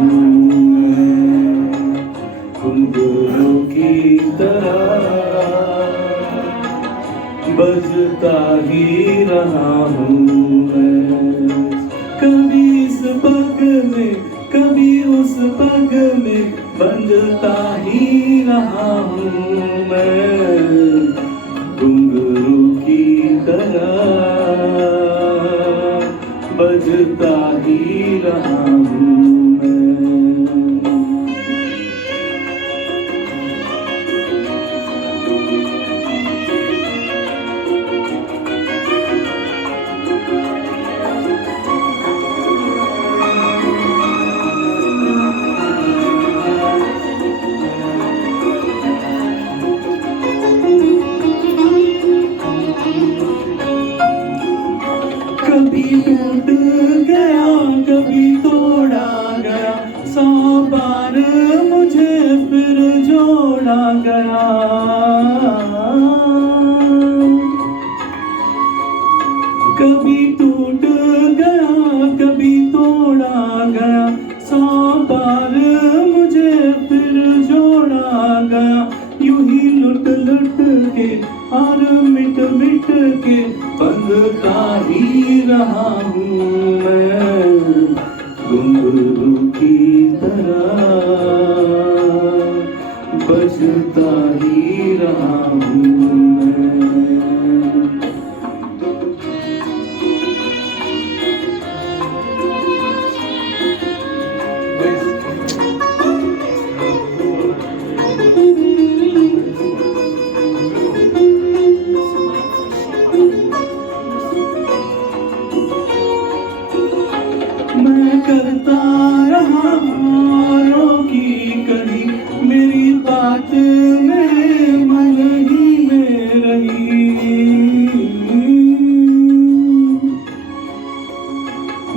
हूँ मैं, घुंघरू की तरह बजता ही रहा हूँ मैं। कभी इस पग में कभी उस पग में बंधता ही रहा हूँ मैं, घुंघरू की तरह बजता ही रहा हूँ मैं। कभी टूट गया कभी तोड़ा गया, 100 बार मुझे फिर जोड़ा गया। कभी टूट गया कभी तोड़ा गया, 100 बार मुझे फिर जोड़ा गया। यूं ही लुट लुट के और मिट मिट के बंधता ही रहा हूँ मैं, घुंघरू की तरह बजता ही रहा हूँ मैं। मैं करता रहा औरों की कही, मेरी बात मेरे मन ही में रही।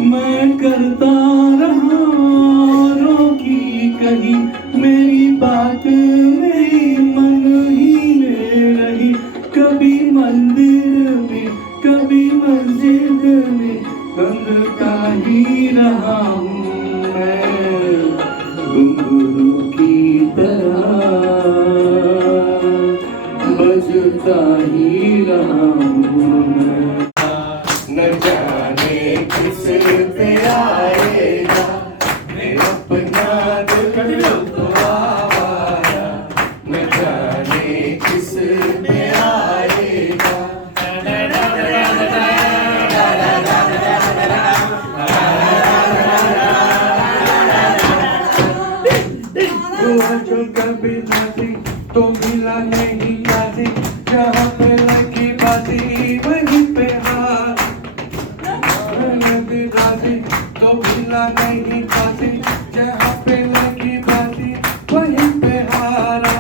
मैं करता रहा औरों की कही, मेरी बात मेरी मन ही में रही। कभी मंदिर में कभी मस्जिद में बंधता ही रहा हूँ मैं, घुंघरू की तरह बजता ही रहा हूँ मैं। न जाने किस पे आएगा मेरा अपना दिल तो आवारा, न जाने किस पे आएगा। जो कभी नाची तो मिला नहीं काजी, जहाँ पे लगी बाजी वहीं पे हार। भी राजी तो मिला नहीं काजी, जहाँ पे लगी बाजी वहीं पे हारा।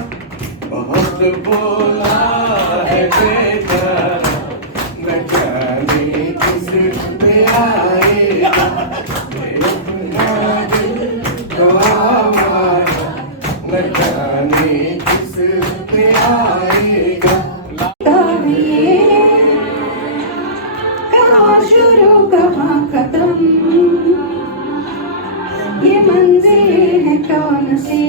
बहुत बोला है बेचारा, न जाने किस पे आएगा मेरा दिल तो आवारा, न जाने किस पे आएगा। कहाँ शुरू कहाँ खत्म, ये मंजिल है कौन सी,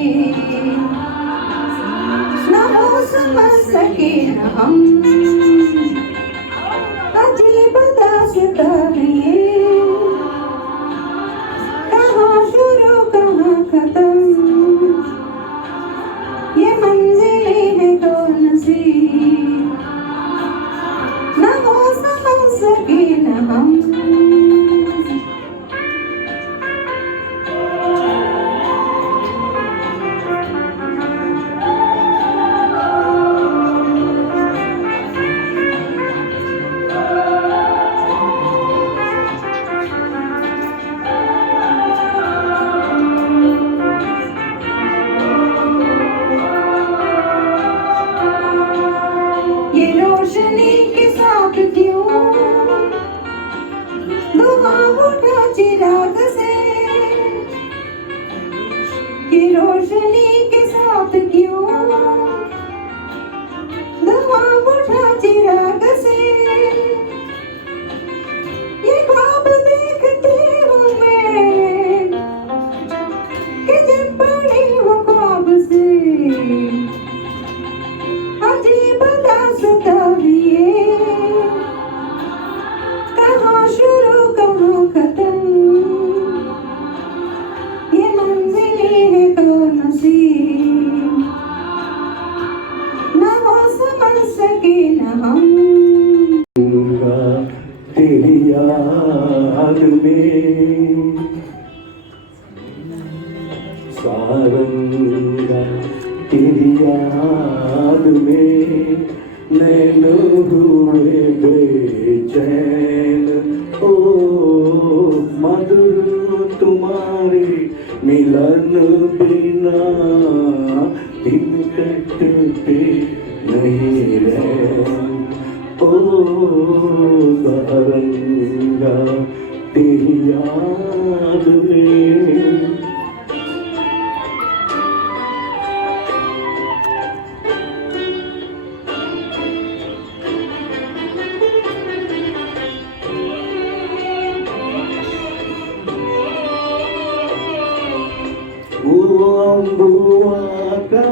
न वो समझ सके न हम। अजीब दास्तां है ये, कहाँ शुरू कहाँ खत्म, ये मंजिल है कौन सी, न वो समझ सके न हम। ये रोशनी के साथ क्यों धुआं उठा चिराग से, ये रोशनी के साथ क्यों धुआं उठा चिराग से। ये ख्वाब देखती हूँ मैं तेरी याद में सारंगा तेरी याद में नैन हुए बेचैन ओ मधुर तुम्हारे मिलन बिना दिन कटते नहीं रैन ओ सारंगा तेरी याद में वो अम्बुआ का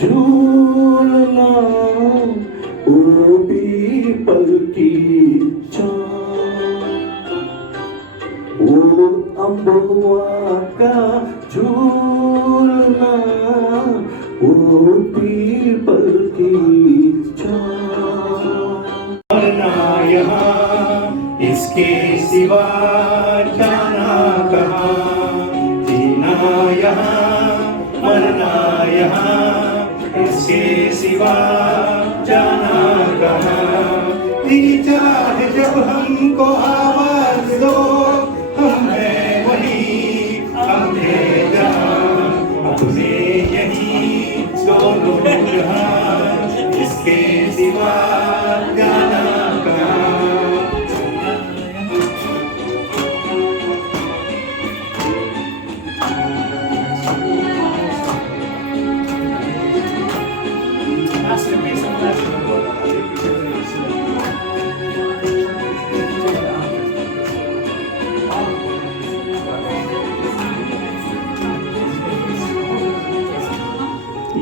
झूलना वो पीपल की छाँव वो अम्बुआ का झूलना वो पीपल की छाँव वरना यहाँ इसके सिवा जाना कहाँ जीना यहाँ मरना यहाँ इसके सिवा जाना कहाँ तेरी चाह जब हमको आवाज दो हम हैं वही हम थे जहाँ अपने यही दोनों जहाँ इसके सिवा जाना कहाँ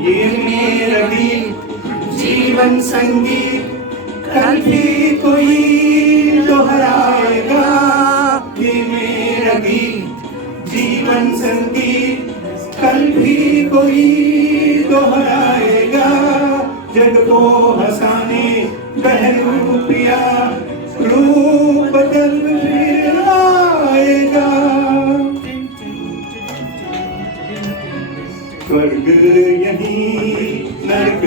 ये मेरा गीत जीवन संगीत कल भी कोई दोहराएगा ये मेरा गीत जीवन संगीत कल भी कोई दोहराएगा जग को हंसाने बहरू पिया रूप बदल फिर आएगा स्वर्ग यहीं नरक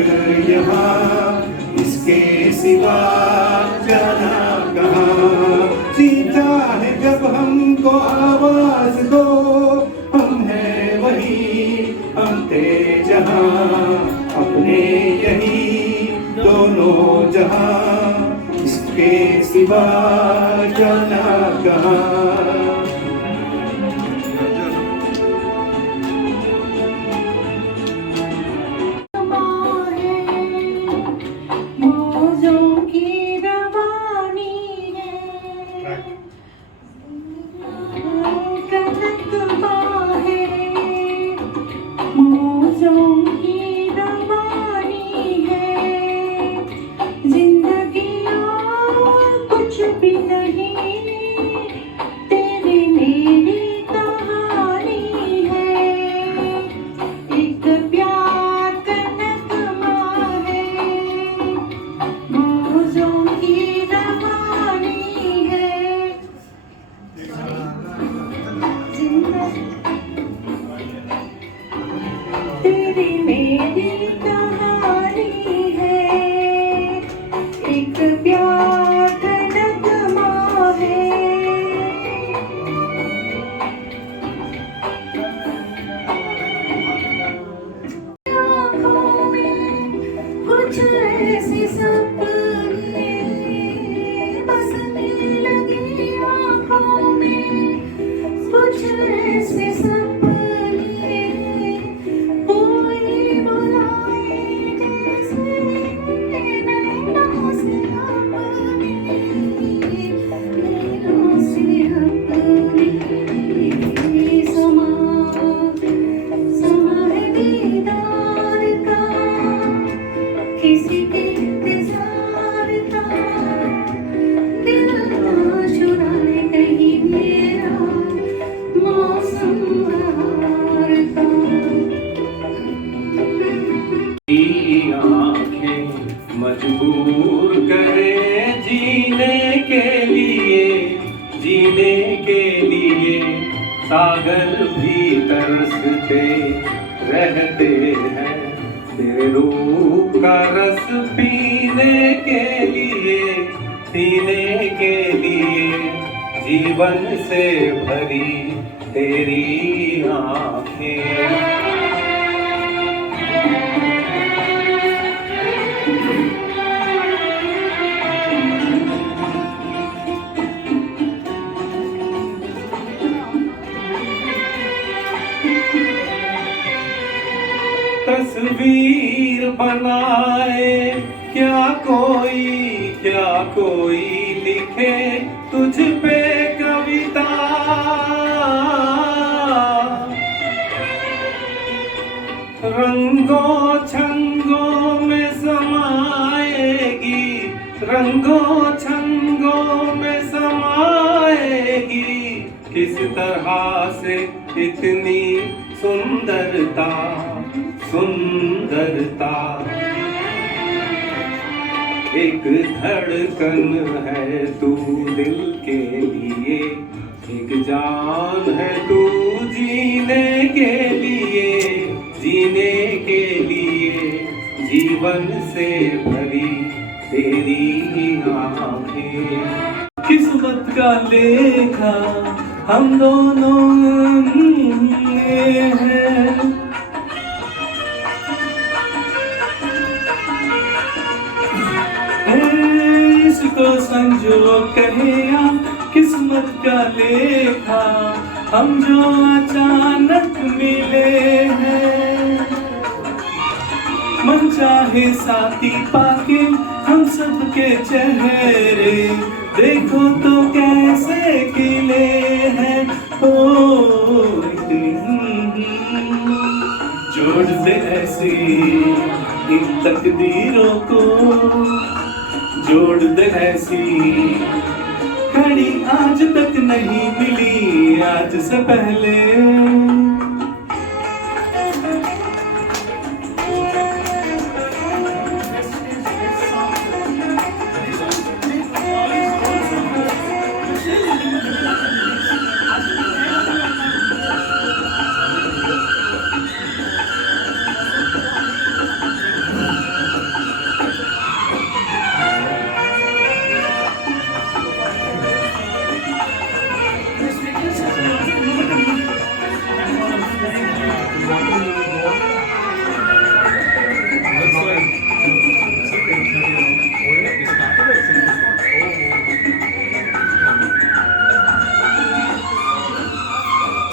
यहाँ इसके सिवा जाना कहाँ जीता है जब हमको आवाज दो हम हैं वही हम थे जहाँ अपने यही दोनों जहाँ इसके सिवा जाना कहाँ तेरी मेरी कहानी है एक प्यार का नगमा है जीने के लिए सागर भी तरसते रहते हैं, तेरे रूप का रस पीने के लिए, पीने के लिए जीवन से भरी तेरी आँखें। तस्वीर बनाए क्या कोई लिखे तुझ पे कविता, रंगों छंगों में समाएगी, रंगों छंगों में समाएगी, किस तरह से इतनी सुंदरता, सुंदरता। एक धड़कन है तू दिल के लिए, एक जान है तू जीने के लिए, जीने के लिए जीवन से भरी तेरी आँखें। किस्मत का लेखा हम दोनों में है, इसको संजो कहे या किस्मत का लेखा, हम जो अचानक मिले हैं, मन चाहे साथी पाके हम सबके चेहरे देखो तो कैसे खिले हैं। ओ जोड़ दे ऐसी इन तकदीरों को, जोड़ दे ऐसी घड़ी आज तक नहीं मिली आज से पहले।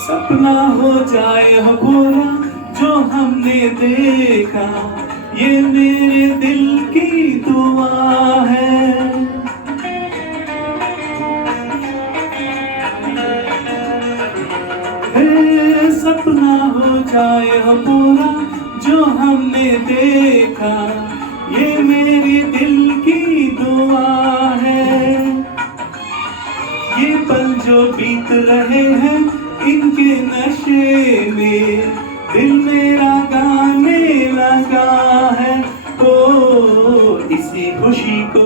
सपना हो जाए हो पूरा जो हमने देखा, ये मेरे दिल की दुआ है। सपना हो जाए हो पूरा जो हमने देखा, ये मेरे दिल की दुआ है। ये पल जो बीत रहे हैं इनके नशे में दिल मेरा गाने लगा है। ओ इसी खुशी को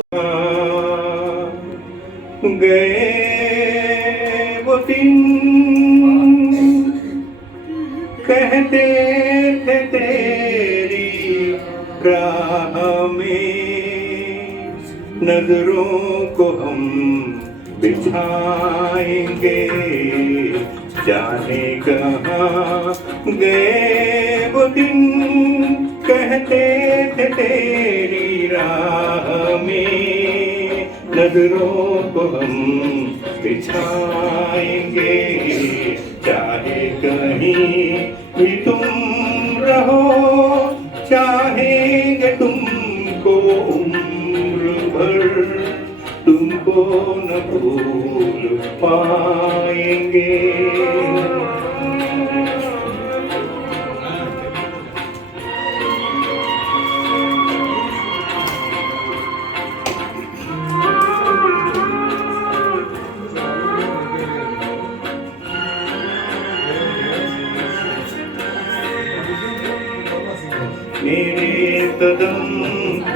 गए वो दिन, कहते थे तेरी राह में नजरों को हम बिछाएंगे, जाने कहाँ गए वो दिन, कहते थे तेरी राह में नजरों को हम बिछाएंगे, चाहे कहीं भी तुम रहो, चाहेंगे तुमको उम्र भर, तुमको न भूल पाएंगे। मेरे कदम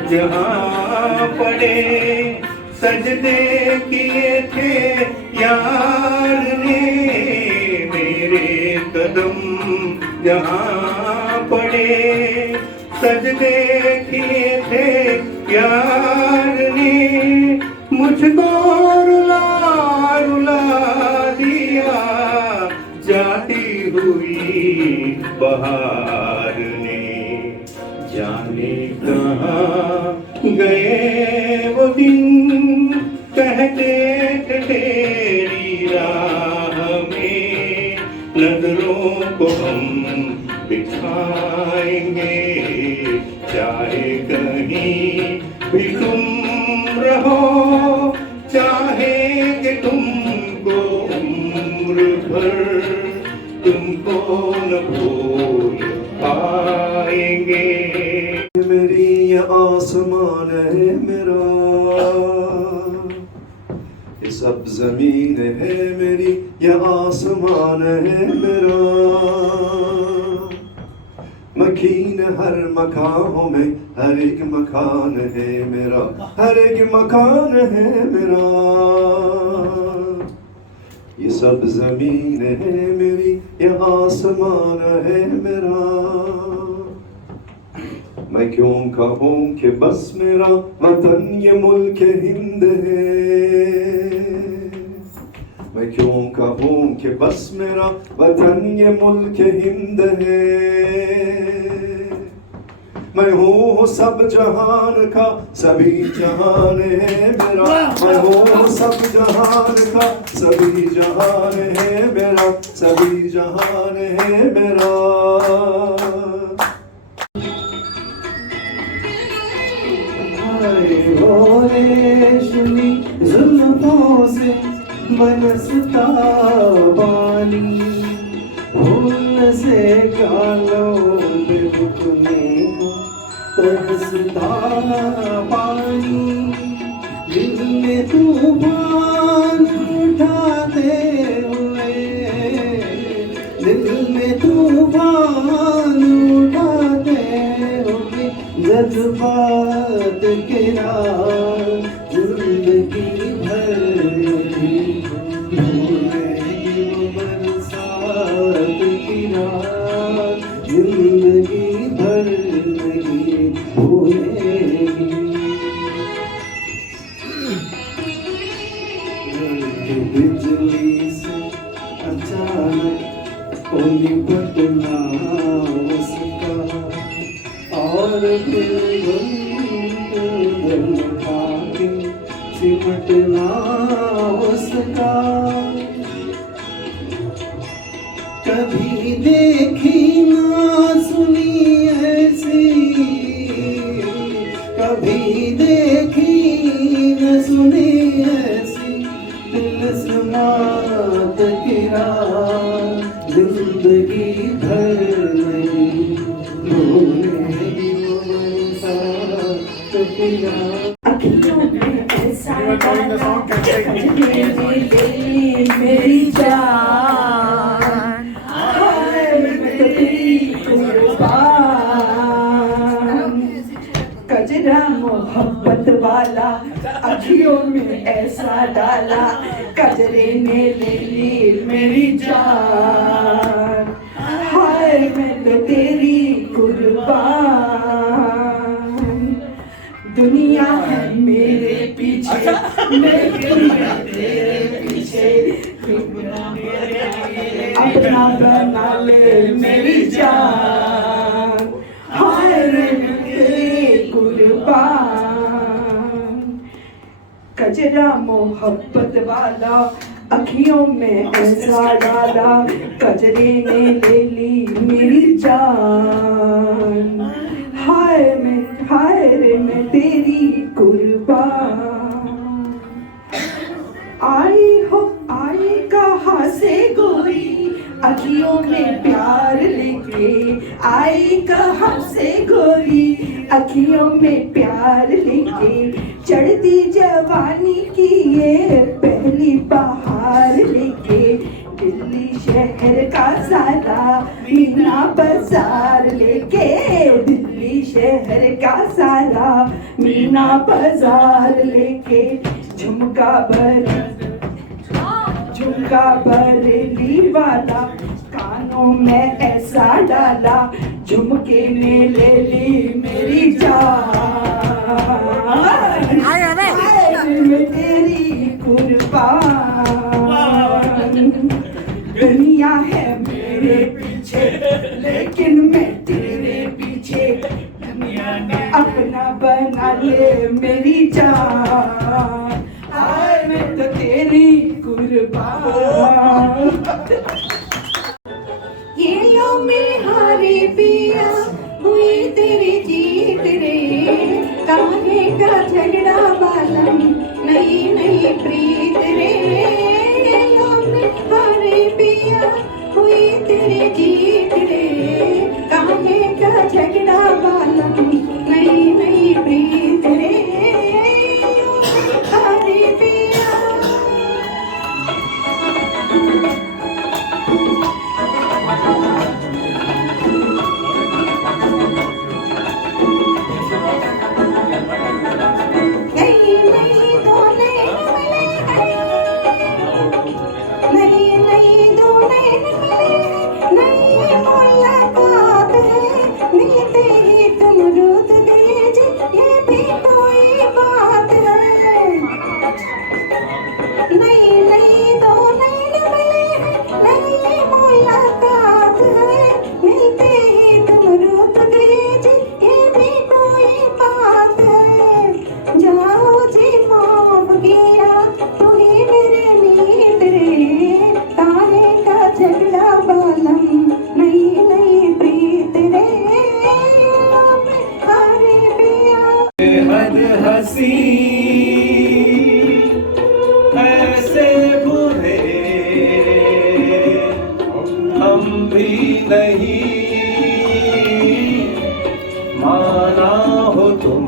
जहाँ पड़े सजदे किए थे यार ने मेरे कदम यहाँ पड़े सजदे किए थे यार ने मुझको रुला रुला दिया जाती हुई बहार ने जाने कहाँ गए वो दिन कहते थे तेरी राह में नजरों को हम बिछाएंगे चाहे कहीं भी तुम रहो चाहेंगे तुमको उम्र भर तुमको न भूल पाएंगे। मेरी ये आसमान है मेरा ये सब जमीन है मेरी ये आसमान है मेरा मकीन हर मकानों में हर एक मकान है मेरा हर एक मकान है मेरा ये सब जमीन है मेरी ये आसमान है मेरा मैं क्यों कहूँ कि बस मेरा वतन ये मुल्क हिंद है मैं क्यों कहूँ कि बस मेरा वतन ये मुल्क हिंद है मैं हूँ सब जहान का सभी जहान है मेरा मैं हूँ सब जहान का सभी जहान है मेरा सभी जहान है मेरा रेशमी जुल्फों से बरसता पानी फूल से गालों पे रुकने तरसता पानी दिल में तूफान उठाते हुए दिल में तूफान उठाते हुए जज्बात के जिंदगी भर भूलेगी वो बरसात की रात जिंदगी भर नहीं भूलेगी बिजली से अचानक निपटना उसका और फिर सिमटना उसका कभी देखी ना सुनी ऐसी कभी देखी न सुनी ऐसी तिलस्मात की रात जिंदगी भर नहीं भूलेगी वो बरसात की रात मेरी जान हाय मैं तो तेरी कुर्बान कजरा मोहब्बत वाला अखियों में ऐसा डाला कजरे ने ले ली मेरी जान हाय मैं तो तेरी कुर्बान दुनिया है मेरे पीछे मैं तेरे पीछे अपना बना ले मेरी जान हाय रे तेरे कुर्बान कजरा मोहब्बत वाला अखियों में ऐसा डाला कजरे ने ले ली मेरी जान हाय रे मैं तेरी कुर्बान आई कहाँ से गोरी अखियों में प्यार लेके आई कहाँ से गोरी अखियों में प्यार लेके चढ़ती जवानी की ये पहली बहार लेके दिल्ली शहर का सारा मीना बाजार लेके दिल्ली शहर का सारा मीना बाजार लेके झुमका भर झुमका बरेली वाला, कानों में ऐसा डाला, झुमके ने ले ली मेरी जान। मैं तेरी कुर्बान, दुनिया है मेरे पीछे लेकिन मैं तेरे पीछे, दुनिया ने अपना बना ले मेरी जान, हाय मैं तो तेरी कुर्बान। ये लो मेhaरे पिया हुई तेरी जीत रे, काहे का झगड़ा बालम नहीं नहीं प्रीत रे। ये लो मेhaरे पिया हुई तेरी जीत रे, काहे का झगड़ा बालम नहीं नहीं प्रीत रे। मेhaरे पिया हंसी ऐसे बुरे हम भी नहीं, माना हो तुम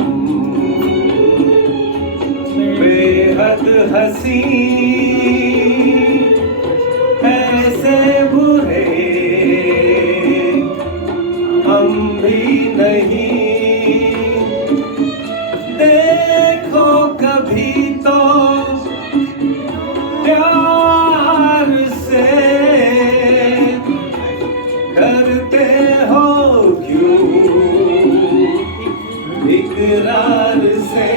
बेहद हंसी ऐसे बुरे हम भी नहीं। देखो कभी तो प्यार से करते हो क्यों इकरार से,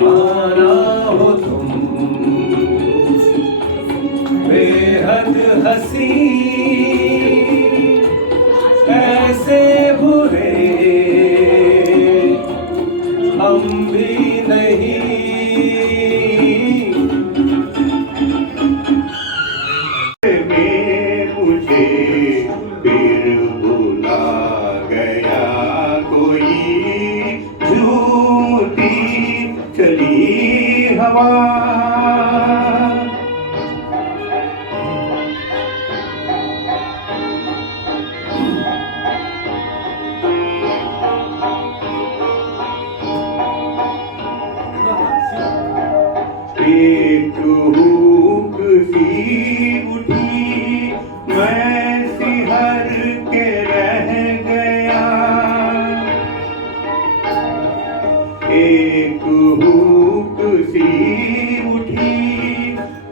माना हो तुम बेहद हंसी ऐसे बुरे हम भी नहीं। मुझे फिर भुला गया कोई झूठी चली हवा। एक हुक सी उठी मैं सिहर के रह गया, एक हुक सी उठी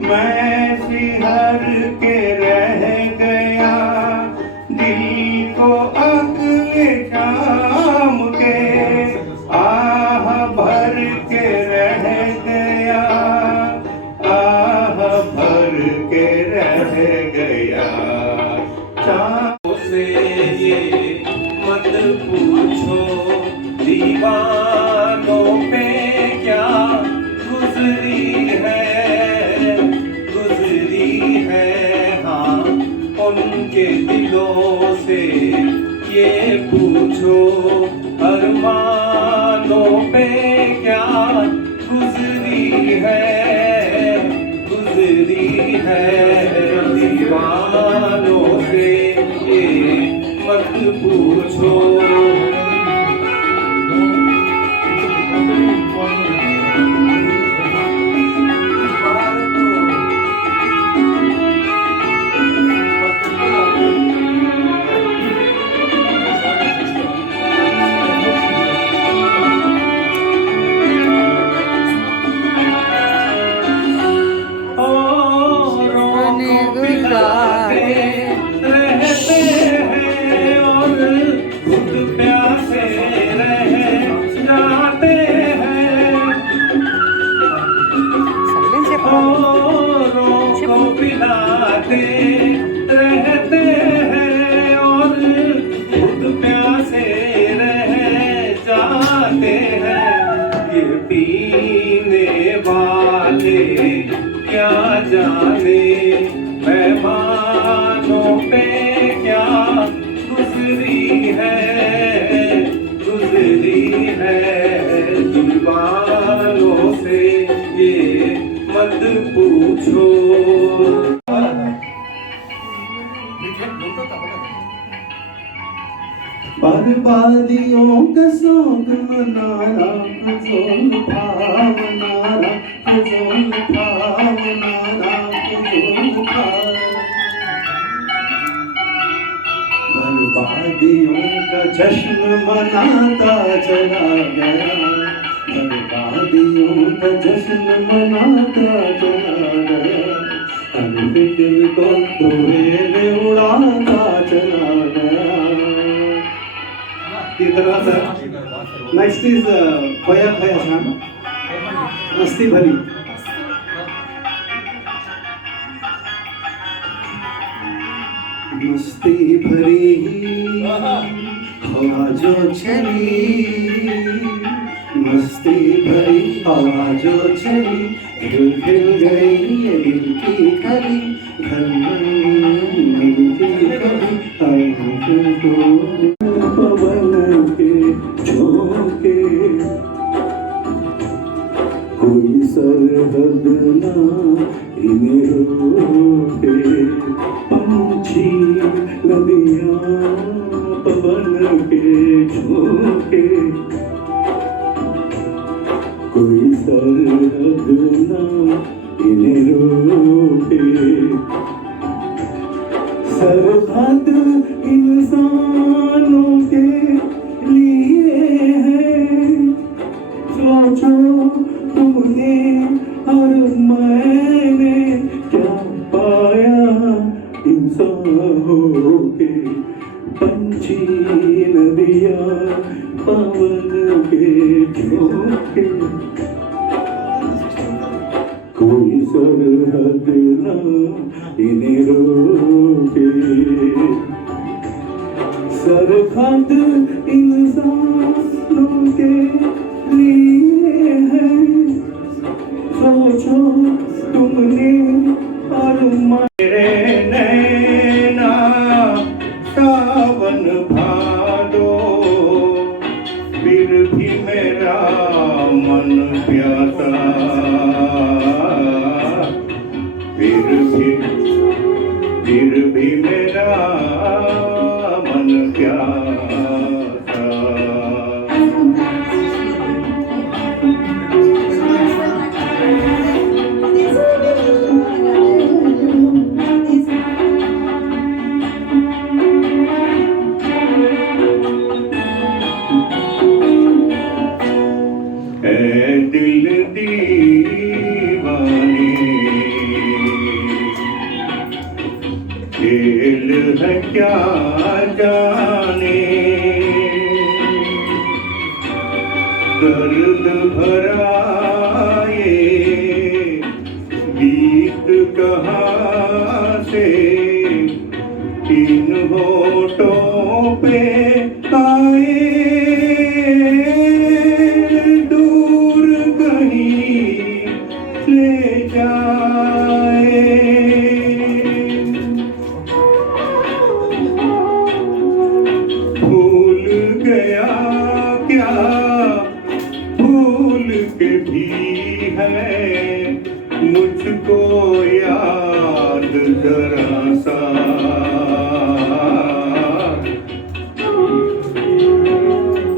मैं सिहर के रह गया, दिल को अगले शाम के आह भर के रह गया, भर के रह गया। से ये मत पूछो दीवानों पे क्या गुजरी है, हाँ उनके दिलों से ये पूछो अरमानों पे क्या गुजरी है दीवानों से ये मत पूछो। क्या जाने मेहमानों पे क्या गुजरी है दीवारों से ये मत पूछो। बर्बादियों का शौक मनारा फजूल भावनारा फजूल भावनारा फजूल बर्बादियों का जश्न मनाता चला गया बर्बादियों का जश्न मनाता चला गया हर फिक्र को धुएं में उड़ाता चला गया। Next is Khoya Khoya Shan, Masti Bhari. मस्ती भरी हवा जो चली मस्ती भरी हवा जो चली दिल खिल गई ये दिल की कली घर में की कली पवन के झोंके कोई सरहद ना इन्हें रोके पंछी नदियाँ पवन के झोंके कोई सरहद ना इन्हें रोके सरहद इंसानों के लिए है सोचो तुमने और मैंने क्या पाया इंसान होके पंछी नदियाँ पवन के झोंके कोई सरहद ना इन्हें रोके सरहद इंसानों के लिए है सोचो तुमने और मेरे नैना सावन भादो फिर भी मेरा मन प्यासा फिर भी मेरा मन प्यासा। ऐ दिल दीवाने खेल है क्या जाने दर्द भरा ये गीत कहाँ से इन होठों पे आए दूर कहीं ले जाए भूल गया क्या भूल के भी है मुझको याद जरा सा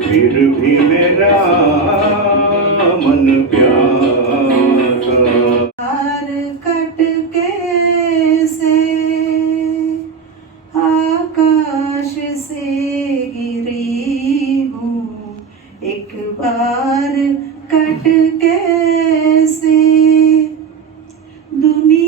फिर भी मेरा मन प्यासा। तार कट के से आकाश से गिरी हूँ एक बार कट के से दुनिया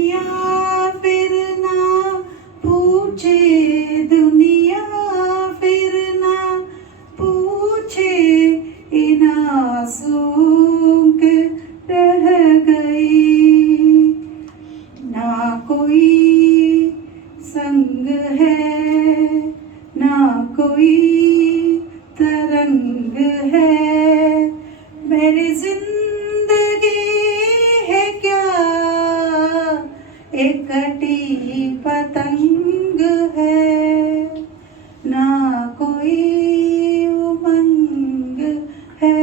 एकटी पतंग है, ना कोई उमंग है।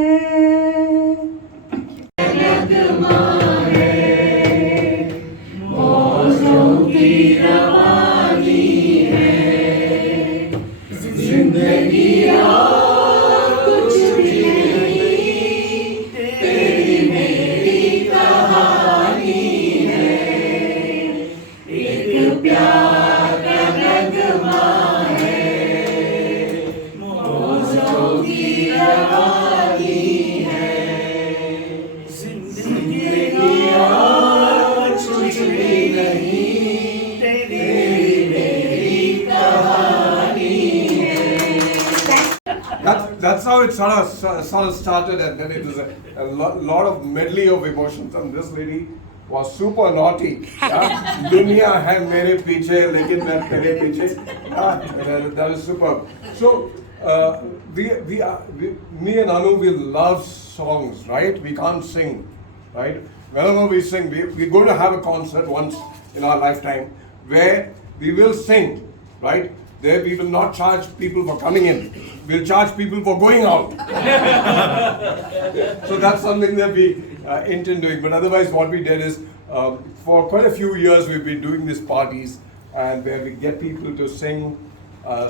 That's how it sort of started, and then it was a lot of medley of emotions. And this lady was super naughty. Yeah? Dunya hai mere piche, lekin main tere piche. Yeah, that is superb. So me and Anu, we love songs, right? We can't sing, right? Whenever we sing, we're going to have a concert once in our lifetime where we will sing, right? There we will not charge people for coming in. We'll charge people for going out. So that's something that we intend doing. But otherwise what we did is, for quite a few years we've been doing these parties and where we get people to sing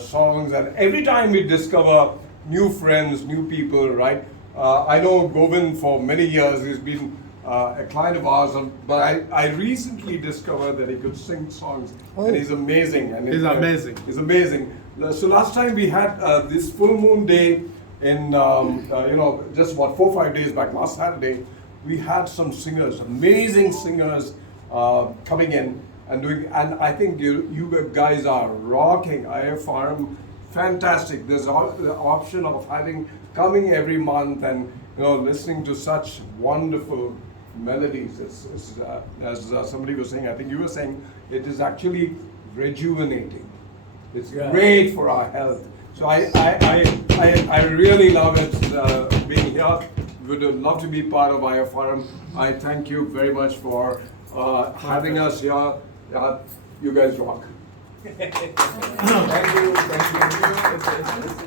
songs, and every time we discover new friends, new people, right? I know Govind for many years, he's been a client of ours, but I recently discovered that he could sing songs, and he's amazing. And He's amazing. He's amazing. So last time we had this full moon day in, just what, 4 or 5 days back, last Saturday, we had some singers, amazing singers coming in and doing, and I think you guys are rocking IFRM, fantastic. There's the option of coming every month and listening to such wonderful melodies. As somebody was saying, I think you were saying, it is actually rejuvenating. It's great for our health. So I really love it being here. Would love to be part of IFRM. I thank you very much for having us here. You guys rock. Thank you.